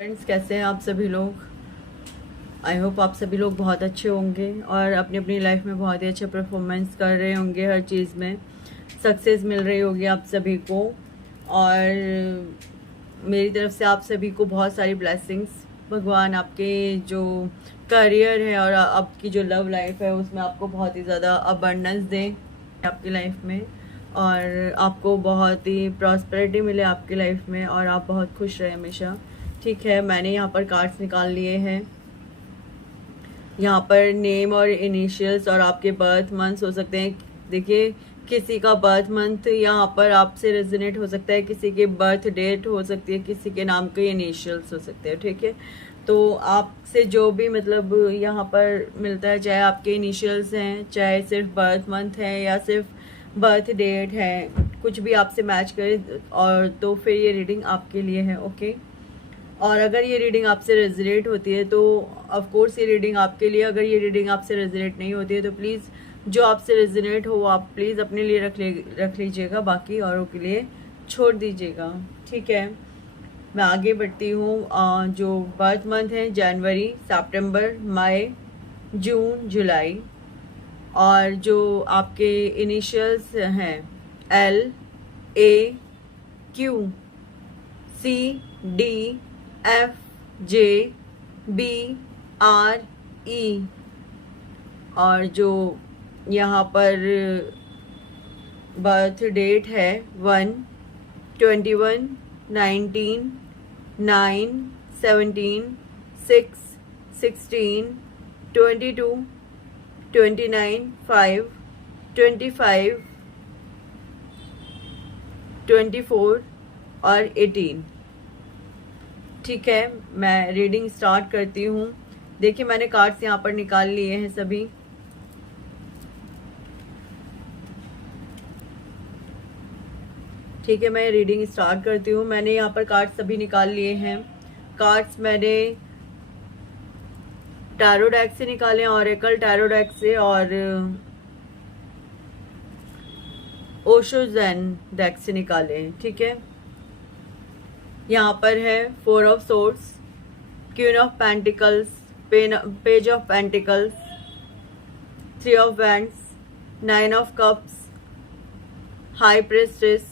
Friends, कैसे हैं आप सभी लोग। आई होप आप सभी लोग बहुत अच्छे होंगे और अपनी अपनी लाइफ में बहुत ही अच्छा परफॉर्मेंस कर रहे होंगे। हर चीज़ में सक्सेस मिल रही होगी आप सभी को। और मेरी तरफ से आप सभी को बहुत सारी ब्लेसिंग्स। भगवान आपके जो करियर है और आपकी जो लव लाइफ है उसमें आपको बहुत ही ज़्यादा अबंडेंस दें आपकी लाइफ में, और आपको बहुत ही प्रॉस्पेरिटी मिले आपकी लाइफ में और आप बहुत खुश रहे हमेशा। ठीक है, मैंने यहाँ पर कार्ड्स निकाल लिए हैं। यहाँ पर नेम और इनिशियल्स और आपके बर्थ मंथ्स हो सकते हैं। देखिए, किसी का बर्थ मंथ यहाँ पर आपसे रेजोनेट हो सकता है, किसी के बर्थ डेट हो सकती है, किसी के नाम के इनिशियल्स हो सकते हैं। ठीक है, तो आपसे जो भी मतलब यहाँ पर मिलता है, चाहे आपके इनिशियल्स हैं, चाहे सिर्फ बर्थ मंथ है या सिर्फ बर्थ डेट है, कुछ भी आपसे मैच करे और तो फिर ये रीडिंग आपके लिए है। ओके, और अगर ये रीडिंग आपसे रेजोनेट होती है तो ऑफ कोर्स ये रीडिंग आपके लिए। अगर ये रीडिंग आपसे रेजोनेट नहीं होती है तो प्लीज़ जो आपसे रेजोनेट हो आप प्लीज़ अपने लिए रख लीजिएगा, बाकी औरों के लिए छोड़ दीजिएगा। ठीक है, मैं आगे बढ़ती हूँ। जो बर्थ मंथ है, जनवरी, सितंबर, मई, जून, जुलाई, और जो आपके इनिशियल्स हैं LAQCDFJBRE, और जो यहाँ पर बर्थ डेट है 1/21, 19, 9, 17, 6, 16, 22, 29, 5, 25, 24 और 18। ठीक है, मैं रीडिंग स्टार्ट करती हूँ। देखिए, मैंने कार्ड्स यहाँ पर निकाल लिए हैं सभी। ठीक है, मैं रीडिंग स्टार्ट करती हूँ। मैंने यहाँ पर कार्ड्स सभी निकाल लिए हैं। कार्ड्स मैंने टैरो डेक से निकाले, ऑरेकल टैरो डेक से और ओशो ज़ेन डेक से निकाले। ठीक है, यहाँ पर है 4 of swords, queen of pentacles, page of pentacles, 3 of wands, 9 of cups, high प्रेस्टेस,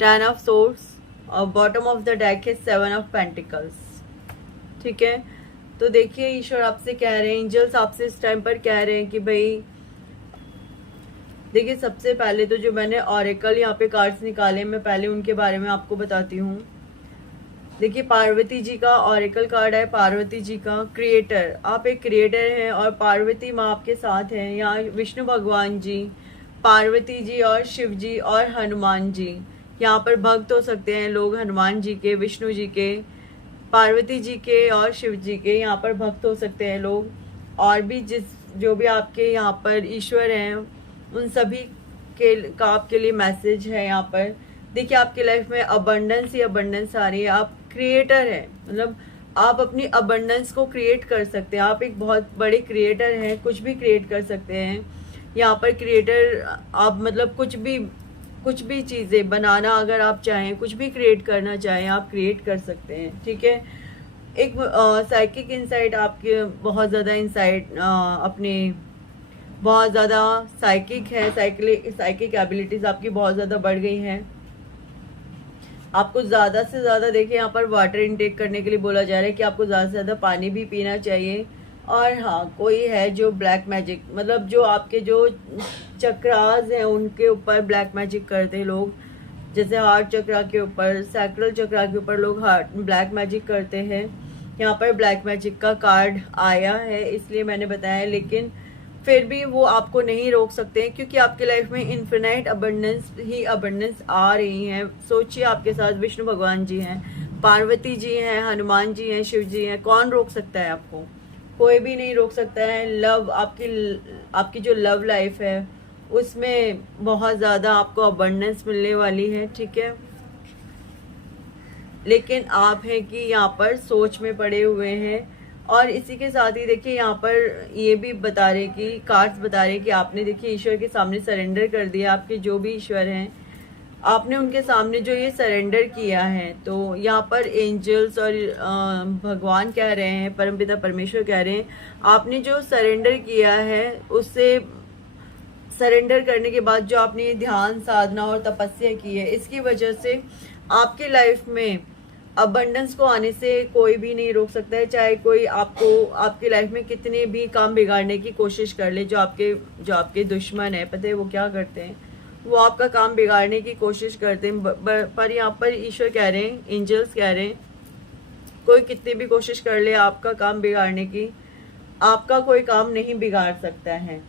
10 of swords, और बॉटम ऑफ द डेक है 7 ऑफ पेंटिकल्स। ठीक है, तो देखिए, ईश्वर आपसे कह रहे हैं, एंजल्स आपसे इस टाइम पर कह रहे हैं कि भाई देखिए, सबसे पहले तो जो मैंने ऑरेकल यहाँ पे कार्ड्स निकाले, मैं पहले उनके बारे में आपको बताती हूँ। देखिए, पार्वती जी का ऑरेकल कार्ड है, पार्वती जी का क्रिएटर। आप एक क्रिएटर हैं और पार्वती माँ आपके साथ हैं। यहाँ विष्णु भगवान जी, पार्वती जी और शिव जी और हनुमान जी, यहाँ पर भक्त हो सकते हैं लोग हनुमान जी के, विष्णु जी के, पार्वती जी के और शिव जी के। यहाँ पर भक्त हो सकते हैं लोग, और भी जो भी आपके यहाँ पर ईश्वर हैं उन सभी का आपके लिए मैसेज है। यहाँ पर देखिए, आपकी लाइफ में अबंडेंस ही अबंडेंस आ रही है। आप क्रिएटर हैं, मतलब आप अपनी अबंडेंस को क्रिएट कर सकते हैं। आप एक बहुत बड़े क्रिएटर हैं, कुछ भी क्रिएट कर सकते हैं। यहाँ पर क्रिएटर आप मतलब कुछ भी चीज़ें बनाना, अगर आप चाहें कुछ भी क्रिएट करना चाहें आप क्रिएट कर सकते हैं। ठीक है, एक साइकिक इंसाइट आपके बहुत ज़्यादा इंसाइट अपने बहुत ज़्यादा साइकिक है, साइकिक एबिलिटीज़ आपकी बहुत ज़्यादा बढ़ गई हैं। आपको ज़्यादा से ज़्यादा देखिए, यहाँ पर वाटर इनटेक करने के लिए बोला जा रहा है कि आपको ज़्यादा से ज़्यादा पानी भी पीना चाहिए। और हाँ, कोई है जो ब्लैक मैजिक, मतलब जो आपके जो चक्रास हैं उनके ऊपर ब्लैक मैजिक करते हैं लोग, जैसे हार्ट चक्रा के ऊपर, सैक्रल चक्रा के ऊपर लोग ब्लैक मैजिक करते हैं। यहाँ पर ब्लैक मैजिक का कार्ड आया है इसलिए मैंने बताया, लेकिन फिर भी वो आपको नहीं रोक सकते हैं, क्योंकि आपके लाइफ में इन्फिनाइट अबंडेंस ही अबंडेंस आ रही हैं। सोचिए, आपके साथ विष्णु भगवान जी हैं, पार्वती जी हैं, हनुमान जी हैं, शिव जी हैं। कौन रोक सकता है आपको? कोई भी नहीं रोक सकता है। लव आपकी जो लव लाइफ है उसमें बहुत ज़्यादा आपको अबंडेंस मिलने वाली है। ठीक है, लेकिन आप हैं कि यहाँ पर सोच में पड़े हुए हैं। और इसी के साथ ही देखिए, यहाँ पर ये भी बता रहे कि कार्ड्स बता रहे कि आपने देखिए ईश्वर के सामने सरेंडर कर दिया। आपके जो भी ईश्वर हैं आपने उनके सामने जो ये सरेंडर किया है, तो यहाँ पर एंजल्स और भगवान कह रहे हैं, परमपिता परमेश्वर कह रहे हैं, आपने जो सरेंडर किया है उससे सरेंडर करने के बाद जो आपने ये ध्यान साधना और तपस्या की है, इसकी वजह से आपकी लाइफ में अबंडेंस को आने से कोई भी नहीं रोक सकता है। चाहे कोई आपको आपकी लाइफ में कितने भी काम बिगाड़ने की कोशिश कर ले, जो आपके दुश्मन है, पता है वो क्या करते हैं, वो आपका काम बिगाड़ने की कोशिश करते हैं। पर यहाँ पर ईश्वर कह रहे हैं, एंजल्स कह रहे हैं, कोई कितनी भी कोशिश कर ले आपका काम बिगाड़ने की, आपका कोई काम नहीं बिगाड़ सकता है।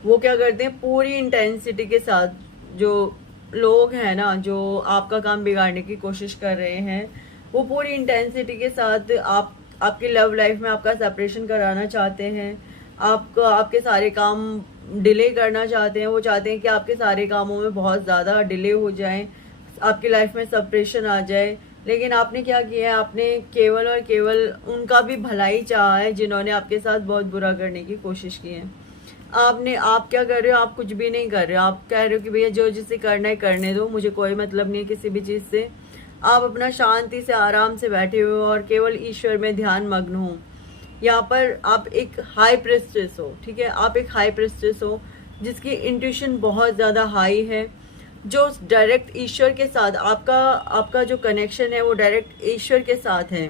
वो क्या करते हैं, पूरी इंटेंसिटी के साथ, जो लोग हैं ना जो आपका काम बिगाड़ने की कोशिश कर रहे हैं, वो पूरी इंटेंसिटी के साथ आपकी लव लाइफ में आपका सेपरेशन कराना चाहते हैं, आपके सारे काम डिले करना चाहते हैं। वो चाहते हैं कि आपके सारे कामों में बहुत ज़्यादा डिले हो जाए, आपकी लाइफ में सेपरेशन आ जाए। लेकिन आपने क्या किया है, आपने केवल और केवल उनका भी भलाई चाहा है जिन्होंने आपके साथ बहुत बुरा करने की कोशिश की है। आप क्या कर रहे हो, आप कुछ भी नहीं कर रहे हो। आप कह रहे हो कि भैया जो जिसे करना है करने दो, मुझे कोई मतलब नहीं है किसी भी चीज़ से। आप अपना शांति से आराम से बैठे हुए हो और केवल ईश्वर में ध्यान मग्न हो। यहाँ पर आप एक हाई प्रेस्टेस हो, ठीक है, आप एक हाई प्रेस्टेस हो जिसकी इंट्यूशन बहुत ज़्यादा हाई है, जो डायरेक्ट ईश्वर के साथ आपका जो कनेक्शन है वो डायरेक्ट ईश्वर के साथ है,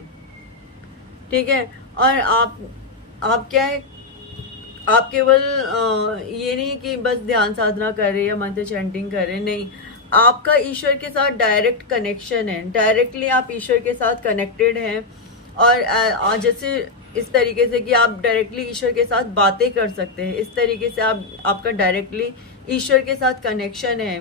ठीक है। और आप क्या है, आप केवल ये नहीं कि बस ध्यान साधना कर रहे हैं या मंत्र चैंटिंग कर रहे हैं, नहीं, आपका ईश्वर के साथ डायरेक्ट कनेक्शन है, डायरेक्टली आप ईश्वर के साथ कनेक्टेड हैं। और जैसे इस तरीके से कि आप डायरेक्टली ईश्वर के साथ बातें कर सकते हैं, इस तरीके से आपका डायरेक्टली ईश्वर के साथ कनेक्शन है।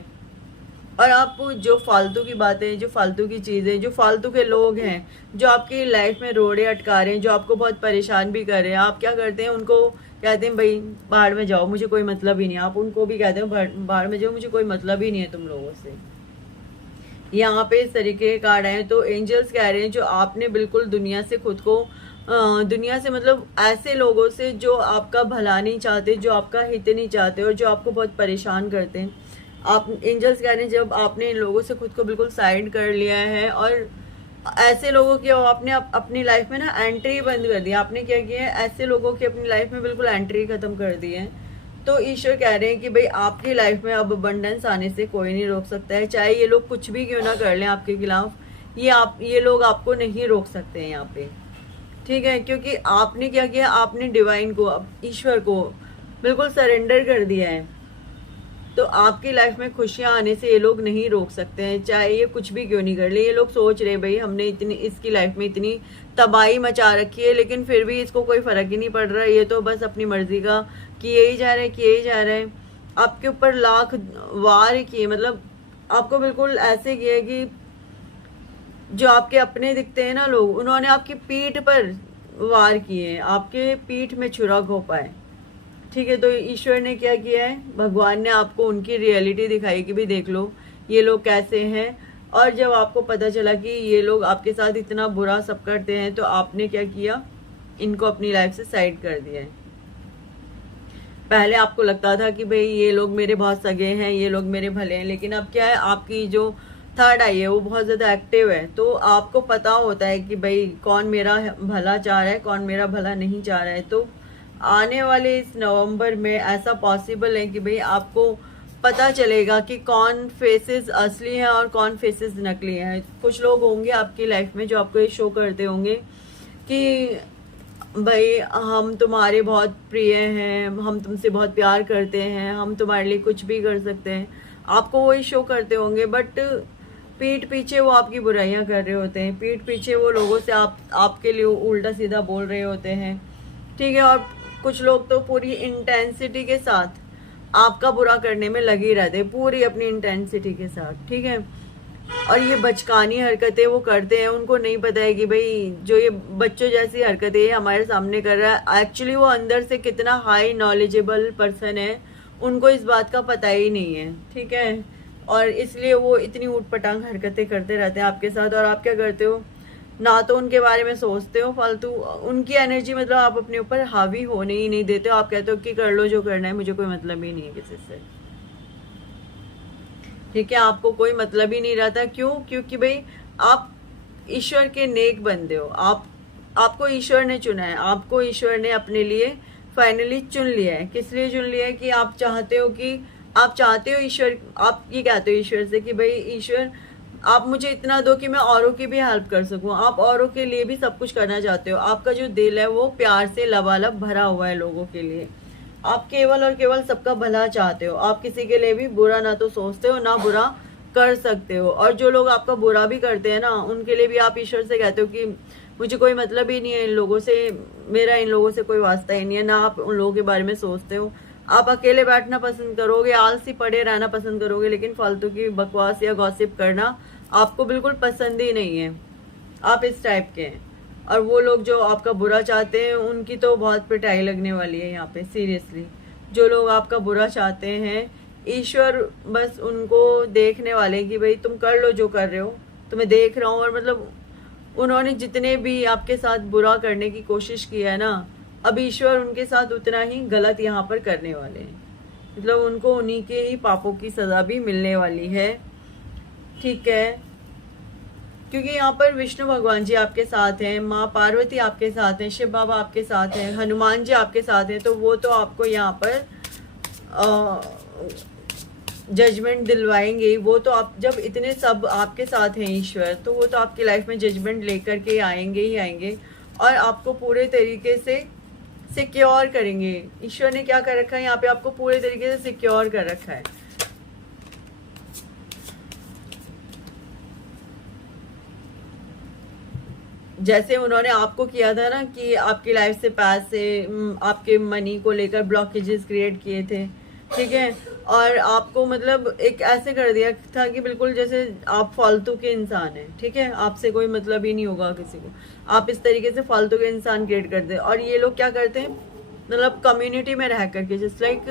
और आप जो फालतू की बातें, जो फालतू की चीज़ें, जो फालतू के लोग हैं जो आपकी लाइफ में रोड़े अटका रहे हैं, जो आपको बहुत परेशान भी कर रहे हैं, आप क्या करते हैं, उनको कहते हैं भाई बाहर में जाओ, मुझे कोई मतलब ही नहीं। आप उनको भी कहते हो बाहर में जाओ, मुझे कोई मतलब ही नहीं है तुम लोगों से। यहाँ पे इस तरीके के कार्ड आए। तो एंजल्स कह रहे हैं जो आपने बिल्कुल दुनिया से खुद को दुनिया से मतलब ऐसे लोगों से जो आपका भला नहीं चाहते, जो आपका हित नहीं चाहते और जो आपको बहुत परेशान करते हैं, आप एंजल्स कह रहे हैं जब आपने इन लोगों से खुद को बिल्कुल साइड कर लिया है और ऐसे लोगों की आपने अपनी लाइफ में ना एंट्री बंद कर दी, आपने क्या किया है, ऐसे लोगों की अपनी लाइफ में बिल्कुल एंट्री खत्म कर दी है। तो ईश्वर कह रहे हैं कि भाई आपकी लाइफ में अब अबंडेंस आने से कोई नहीं रोक सकता है, चाहे ये लोग कुछ भी क्यों ना कर लें आपके खिलाफ, ये लोग आपको नहीं रोक सकते हैं यहाँ पे, ठीक है। क्योंकि आपने क्या किया, आपने डिवाइन को, ईश्वर को बिल्कुल सरेंडर कर दिया है। तो आपकी लाइफ में खुशियां आने से ये लोग नहीं रोक सकते हैं, चाहे ये कुछ भी क्यों नहीं कर ले। ये लोग सोच रहे भाई हमने इसकी लाइफ में इतनी तबाही मचा रखी है, लेकिन फिर भी इसको कोई फर्क ही नहीं पड़ रहा, ये तो बस अपनी मर्जी का किए ही जा रहे हैं। आपके ऊपर लाख वार किए, मतलब आपको बिल्कुल ऐसे किए कि जो आपके अपने दिखते हैं ना लोग, उन्होंने आपकी पीठ पर वार किए, आपके पीठ में छुरा घोंपा है, ठीक है। तो ईश्वर ने क्या किया है, भगवान ने आपको उनकी रियलिटी दिखाई कि भी देख लो ये लोग कैसे हैं। और जब आपको पता चला कि ये लोग आपके साथ इतना बुरा सब करते हैं, तो आपने क्या किया, इनको अपनी लाइफ से साइड कर दिया है। पहले आपको लगता था कि भाई ये लोग मेरे बहुत सगे हैं, ये लोग मेरे भले हैं, लेकिन अब क्या है, आपकी जो थर्ड आई है वो बहुत ज़्यादा एक्टिव है। तो आपको पता होता है कि भाई कौन मेरा भला चाह रहा है, कौन मेरा भला नहीं चाह रहा है। तो आने वाले इस नवंबर में ऐसा पॉसिबल है कि भाई आपको पता चलेगा कि कौन फेसेस असली हैं और कौन फेसेस नकली हैं। कुछ लोग होंगे आपकी लाइफ में जो आपको ये शो करते होंगे कि भाई हम तुम्हारे बहुत प्रिय हैं, हम तुमसे बहुत प्यार करते हैं, हम तुम्हारे लिए कुछ भी कर सकते हैं, आपको वही शो करते होंगे। बट पीठ पीछे वो आपकी बुराइयां कर रहे होते हैं, पीठ पीछे वो लोगों से आपके लिए उल्टा सीधा बोल रहे होते हैं, ठीक है। और कुछ लोग तो पूरी इंटेंसिटी के साथ आपका बुरा करने में लगे रहते हैं, पूरी अपनी इंटेंसिटी के साथ, ठीक है। और ये बचकानी हरकतें वो करते हैं, उनको नहीं पता है कि भाई जो ये बच्चों जैसी हरकतें हमारे सामने कर रहा है, एक्चुअली वो अंदर से कितना हाई नॉलेजेबल पर्सन है, उनको इस बात का पता ही नहीं है, ठीक है। और इसलिए वो इतनी ऊटपटांग हरकतें करते रहते हैं आपके साथ। और आप क्या करते हो, ना तो उनके बारे में सोचते हो फालतू, उनकी एनर्जी मतलब आप अपने ऊपर हावी होने ही नहीं देते हो। आप कहते हो कि कर लो जो करना है, मुझे कोई मतलब ही नहीं है किसी से। ठीक है, आपको कोई मतलब ही नहीं रहता। क्यों? क्योंकि भाई आप ईश्वर के नेक बंदे हो। आपको ईश्वर ने चुना है, आपको ईश्वर ने अपने लिए फाइनली चुन लिया है। किस लिए चुन लिया है? कि आप चाहते हो ईश्वर, आप ये कहते हो ईश्वर से कि भाई ईश्वर आप मुझे इतना दो कि मैं औरों की भी हेल्प कर सकूं। आप औरों के लिए भी सब कुछ करना चाहते हो। आपका जो दिल है वो प्यार से लबालब भरा हुआ है लोगों के लिए। आप केवल और केवल सबका भला चाहते हो। आप किसी के लिए भी बुरा ना तो सोचते हो ना बुरा कर सकते हो। और जो लोग आपका बुरा भी करते हैं ना, उनके लिए भी आप ईश्वर से कहते हो कि मुझे कोई मतलब ही नहीं है इन लोगों से, मेरा इन लोगों से कोई वास्ता ही नहीं है। ना आप उन लोगों के बारे में सोचते हो। आप अकेले बैठना पसंद करोगे, आलसी पड़े रहना पसंद करोगे, लेकिन फालतू की बकवास या गॉसिप करना आपको बिल्कुल पसंद ही नहीं है। आप इस टाइप के हैं। और वो लोग जो आपका बुरा चाहते हैं उनकी तो बहुत पिटाई लगने वाली है यहाँ पे, सीरियसली। जो लोग आपका बुरा चाहते हैं, ईश्वर बस उनको देखने वाले कि भाई तुम कर लो जो कर रहे हो, तुम्हें देख रहा हूँ। और मतलब उन्होंने जितने भी आपके साथ बुरा करने की कोशिश की है ना, अब ईश्वर उनके साथ उतना ही गलत यहाँ पर करने वाले हैं। मतलब उनको उन्हीं के ही पापों की सजा भी मिलने वाली है। ठीक है, क्योंकि यहाँ पर विष्णु भगवान जी आपके साथ हैं, माँ पार्वती आपके साथ हैं, शिव बाबा आपके साथ हैं, हनुमान जी आपके साथ हैं। तो वो तो आपको यहाँ पर जजमेंट दिलवाएंगे। वो तो आप जब इतने सब आपके साथ हैं ईश्वर, तो वो तो आपकी लाइफ में जजमेंट लेकर के आएंगे ही आएंगे और आपको पूरे तरीके से सिक्योर करेंगे। ईश्वर ने क्या कर रखा है यहाँ पे, आपको पूरे तरीके से सिक्योर कर रखा है। जैसे उन्होंने आपको किया था ना कि आपकी लाइफ से पैसे, आपके मनी को लेकर ब्लॉकेजेस क्रिएट किए थे। ठीक है, और आपको मतलब एक ऐसे कर दिया था कि बिल्कुल जैसे आप फालतू के इंसान हैं। ठीक है, आपसे कोई मतलब ही नहीं होगा किसी को। आप इस तरीके से फालतू के इंसान क्रिएट कर दे। और ये लोग क्या करते हैं, मतलब कम्युनिटी में रह करके, जस्ट लाइक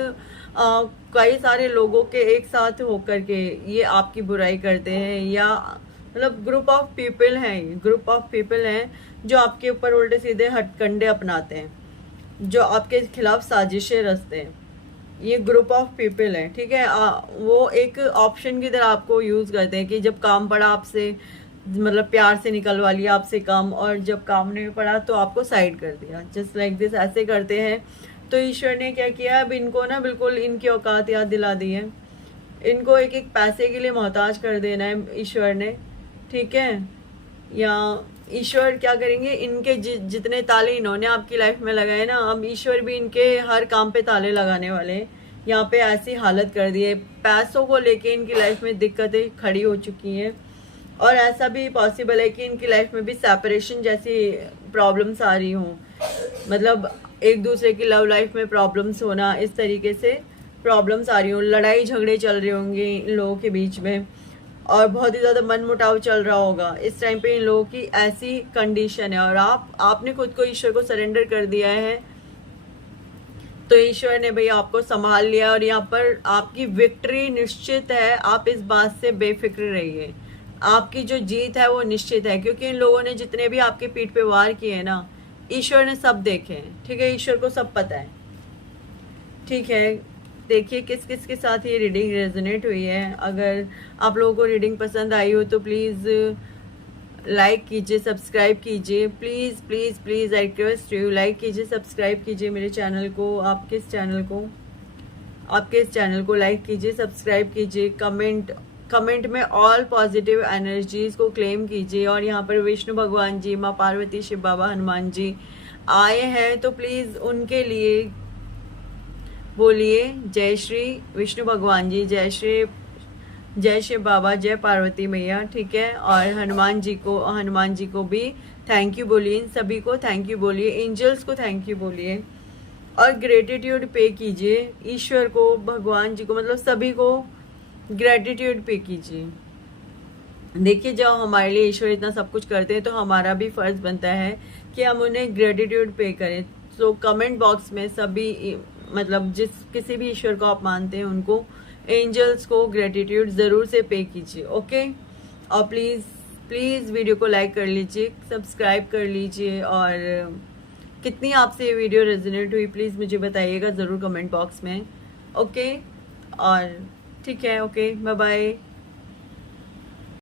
कई सारे लोगों के एक साथ होकर के ये आपकी बुराई करते हैं। या मतलब ग्रुप ऑफ पीपल हैं, ग्रुप ऑफ पीपल हैं जो आपके ऊपर उल्टे सीधे हथकंडे अपनाते हैं, जो आपके खिलाफ साजिशें रचते हैं। ये ग्रुप ऑफ पीपल है। ठीक है, वो एक ऑप्शन की तरह आपको यूज करते हैं कि जब काम पड़ा आपसे, मतलब प्यार से निकलवा लिया आपसे काम, और जब काम नहीं पड़ा तो आपको साइड कर दिया। जस्ट लाइक दिस ऐसे करते हैं। तो ईश्वर ने क्या किया, अब इनको ना बिल्कुल इनकी औकात याद दिला दी है। इनको एक एक पैसे के लिए मोहताज कर देना है ईश्वर ने। ठीक है, या ईश्वर क्या करेंगे, इनके जितने ताले इन्होंने आपकी लाइफ में लगाए ना, अब ईश्वर भी इनके हर काम पे ताले लगाने वाले हैं। यहाँ पे ऐसी हालत कर दी है, पैसों को लेके इनकी लाइफ में दिक्कतें खड़ी हो चुकी हैं। और ऐसा भी पॉसिबल है कि इनकी लाइफ में भी सेपरेशन जैसी प्रॉब्लम्स आ रही हों। मतलब एक दूसरे की लव लाइफ में प्रॉब्लम्स होना, इस तरीके से प्रॉब्लम्स आ रही हों, लड़ाई झगड़े चल रहे होंगे इन लोगों के बीच में, और बहुत ही ज़्यादा मन मुटाव चल रहा होगा। इस टाइम पे इन लोगों की ऐसी कंडीशन है। और आपने खुद को ईश्वर को सरेंडर कर दिया है, तो ईश्वर ने भाई आपको संभाल लिया। और यहाँ पर आपकी विक्ट्री निश्चित है। आप इस बात से बेफिक्र रहिए, आपकी जो जीत है वो निश्चित है। क्योंकि इन लोगों ने जितने भी आपके पीठ पे वार किए हैं ना, ईश्वर ने सब देखे हैं। ठीक है, ईश्वर को सब पता है। ठीक है, देखिए किस किस के साथ ये रीडिंग रेजोनेट हुई है। अगर आप लोगों को रीडिंग पसंद आई हो तो प्लीज़ लाइक कीजिए, सब्सक्राइब कीजिए। Please please please I request you, like कीजिए, सब्सक्राइब कीजिए मेरे चैनल को। आपके इस चैनल को लाइक कीजिए, सब्सक्राइब कीजिए। कमेंट में ऑल पॉजिटिव एनर्जीज को क्लेम कीजिए। और यहाँ पर विष्णु भगवान जी, माँ पार्वती, शिव बाबा, हनुमान जी आए हैं, तो प्लीज़ उनके लिए बोलिए जय श्री विष्णु भगवान जी, जय शिव बाबा, जय पार्वती मैया। ठीक है, और हनुमान जी को भी थैंक यू बोलिए। इन सभी को थैंक यू बोलिए, एंजल्स को थैंक यू बोलिए। और ग्रेटिट्यूड पे कीजिए ईश्वर को, भगवान जी को, मतलब सभी को ग्रेटिट्यूड पे कीजिए। देखिए, जब हमारे लिए ईश्वर इतना सब कुछ करते हैं तो हमारा भी फर्ज बनता है कि हम उन्हें ग्रेटिट्यूड पे करें। तो कमेंट बॉक्स में सभी, मतलब किसी भी ईश्वर को आप मानते हैं उनको, एंजल्स को ग्रेटिट्यूड ज़रूर से पे कीजिए। ओके, और प्लीज़ वीडियो को लाइक कर लीजिए, सब्सक्राइब कर लीजिए। और कितनी आपसे ये वीडियो रेजोनेट हुई प्लीज़ मुझे बताइएगा ज़रूर कमेंट बॉक्स में। ओके, और ठीक है, ओके, बाय बाय।